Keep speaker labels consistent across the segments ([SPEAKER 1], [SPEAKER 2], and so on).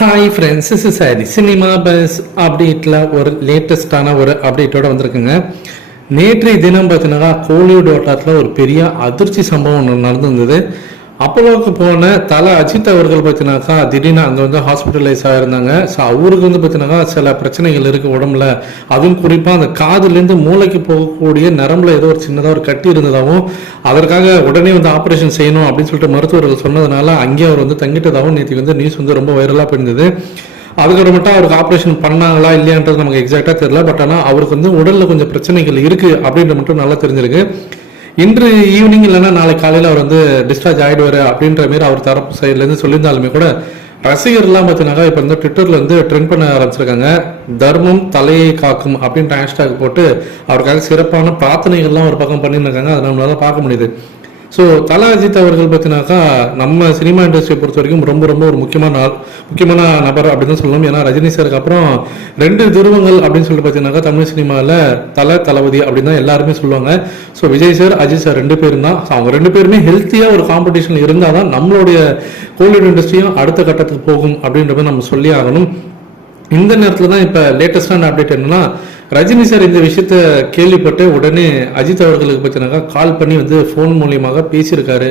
[SPEAKER 1] Hi friends is sorry cinema buzz அப்டேட்டில் ஒரு லேட்டஸ்டான ஒரு அப்டேட்டோட வந்திருக்குங்க. நேற்றைய தினம் பார்த்தீங்கன்னா கோலிவுட் வட்டாரத்தில் ஒரு பெரிய அதிர்ச்சி சம்பவம் ஒன்று நடந்திருந்தது. அப்போலோவுக்கு போன தல அஜித் அவர்கள் பார்த்தினாக்கா திடீர்னு அங்கே வந்து ஹாஸ்பிட்டலைஸ் ஆகிருந்தாங்க ஸோ அவருக்கு வந்து பார்த்தீங்கன்னாக்கா சில பிரச்சனைகள் இருக்குது உடம்புல. அதுவும் குறிப்பாக அந்த காதுலேருந்து மூளைக்கு போகக்கூடிய நரம்பில் ஏதோ ஒரு சின்னதாக ஒரு கட்டி இருந்ததாகவும் அதற்காக உடனே வந்து ஆப்ரேஷன் செய்யணும் அப்படின்னு சொல்லிட்டு மருத்துவர்கள் சொன்னதுனால அங்கேயே அவர் வந்து தங்கிட்டதாகவும் நேற்று வந்து நியூஸ் வந்து ரொம்ப வைரலாக போயிருந்தது. அதுக்கப்புறமேட்டா அவருக்கு ஆப்ரேஷன் பண்ணாங்களா இல்லையான்றது நமக்கு எக்ஸாக்டாக தெரியல. பட் ஆனால் அவருக்கு வந்து உடலில் கொஞ்சம் பிரச்சனைகள் இருக்குது அப்படின்ற மட்டும் நல்லா தெரிஞ்சிருக்கு. இன்று ஈவினிங் இல்லைன்னா நாளை காலையில் அவர் வந்து டிஸ்சார்ஜ் ஆகிடுவார் அப்படின்ற மாதிரி அவர் தரப்பு சைட்லேருந்து சொல்லியிருந்தாலுமே கூட ரசிகர்லாம் பார்த்தீங்கன்னா இப்போ வந்து ட்விட்டரில் வந்து ட்ரெண்ட் பண்ண ஆரம்பிச்சிருக்காங்க. தர்மம் தலையை காக்கும் அப்படின்ற ஹேஷ்டாக் போட்டு அவருக்காக சிறப்பான பிரார்த்தனைகள்லாம் ஒரு பக்கம் பண்ணியிருக்காங்க அதை நம்மளால பார்க்க முடியுது. ஸோ தல அஜித் அவர்கள் பார்த்தினாக்கா நம்ம சினிமா இண்டஸ்ட்ரியை பொறுத்த வரைக்கும் ரொம்ப ரொம்ப ஒரு முக்கியமான ஆள். முக்கியமான நபர் அப்படின்னு தான் சொல்லணும். ஏன்னா ரஜினி சாருக்கு அப்புறம் ரெண்டு துருவங்கள் அப்படின்னு சொல்லிட்டு பார்த்தீங்கன்னாக்கா தமிழ் சினிமாவில் தல தளபதி அப்படின்னு தான் எல்லாருமே சொல்லுவாங்க. So Vijay sir Ajith sir ரெண்டு பேரும் தான். அவங்க ரெண்டு பேருமே ஹெல்த்தியாக ஒரு காம்படிஷன் இருந்தால் தான் நம்மளுடைய கோலிவுட் இண்டஸ்ட்ரியும் அடுத்த கட்டத்துக்கு போகும் அப்படின்றத நம்ம சொல்லி ஆகணும். இந்த நேரத்தில் தான் இப்போ லேட்டஸ்டான அப்டேட் என்னன்னா ரஜினி சார் இந்த விஷயத்த கேள்விப்பட்டு உடனே அஜித் அவர்களுக்கு பார்த்தீங்கன்னாக்கா கால் பண்ணி வந்து ஃபோன் மூலியமாக பேசியிருக்காரு.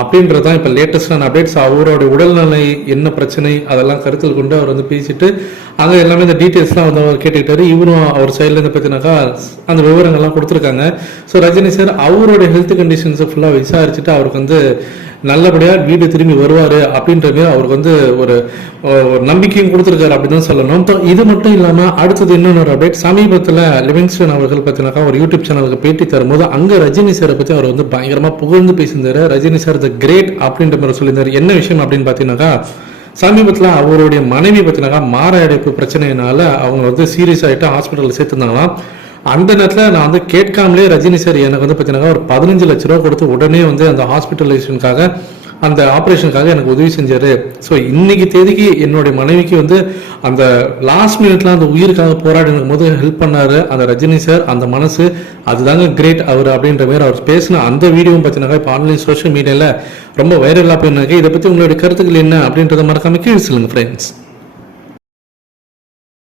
[SPEAKER 1] அப்படின்றது தான் இப்போ லேட்டஸ்டான அப்டேட்ஸ் அவரோட உடல்நிலை என்ன பிரச்சனை அதெல்லாம் கருத்தில் கொண்டு அவர் வந்து பேசிட்டு அங்கே எல்லாமே இந்த டீட்டெயில்ஸ்லாம் வந்து அவர் கேட்டுக்கிட்டாரு. இவரும் அவர் சைட்லேருந்து பார்த்தினாக்கா அந்த விவரங்கள்லாம் கொடுத்துருக்காங்க. ஸோ ரஜினி சார் அவரோட ஹெல்த் கண்டிஷன்ஸை ஃபுல்லாக விசாரிச்சுட்டு அவருக்கு வந்து நல்லபடியாக வீடு திரும்பி வருவார் அப்படின்ற மாதிரி அவருக்கு வந்து ஒரு ஒரு நம்பிக்கையும் கொடுத்துருக்காரு அப்படின்னு தான் சொல்லணும் இது மட்டும் இல்லாமல் அடுத்தது இன்னொரு அப்டேட் சமீபத்தில் லிவிங்ஸ்டன் அவர்கள் பார்த்தினாக்கா ஒரு யூடியூப் சேனலுக்கு பேட்டி தரும்போது அங்கே ரஜினி சாரை பற்றி அவர் வந்து பயங்கரமாக புகழ்ந்து பேசியிருந்தார். ரஜினி சார் த கிரேட் அப்படின்ற மாதிரி சொல்லியிருந்தார். என்ன விஷயம் அப்படின்னு பார்த்தீங்கன்னாக்கா சமீபத்தில் அவருடைய மனைவி பார்த்தீங்கன்னாக்கா மார அடைப்பு பிரச்சனையினால அவங்க வந்து சீரியஸ் ஆகிட்டு ஹாஸ்பிட்டலில் சேர்த்துருந்தாங்களாம். அந்த நேரத்தில் நான் வந்து கேட்காமலே ரஜினி சார் எனக்கு வந்து பார்த்தீங்கன்னா ஒரு பதினஞ்சு லட்ச ரூபா கொடுத்து உடனே வந்து அந்த ஹாஸ்பிட்டலைசேஷனுக்காக அந்த ஆப்ரேஷனுக்காக எனக்கு உதவி செஞ்சார். ஸோ இன்னைக்கு தேதிக்கு என்னுடைய மனைவிக்கு வந்து அந்த லாஸ்ட் மினிட்ல அந்த உயிருக்காக போராடி போது ஹெல்ப் பண்ணார். அந்த ரஜினி சார் அந்த மனசு அதுதாங்க கிரேட் அவர் அப்படின்ற மாதிரி அவர் பேசின அந்த வீடியோவும் பார்த்தீங்கன்னா இப்போ ஆன்லைன் சோஷியல் மீடியாவில் ரொம்ப வைரலாக போயிருந்தாங்க இதை பற்றி உங்களுடைய கருத்துக்கள் என்ன அப்படின்றத மறக்காம கீழே சொல்லுங்க ஃப்ரெண்ட்ஸ்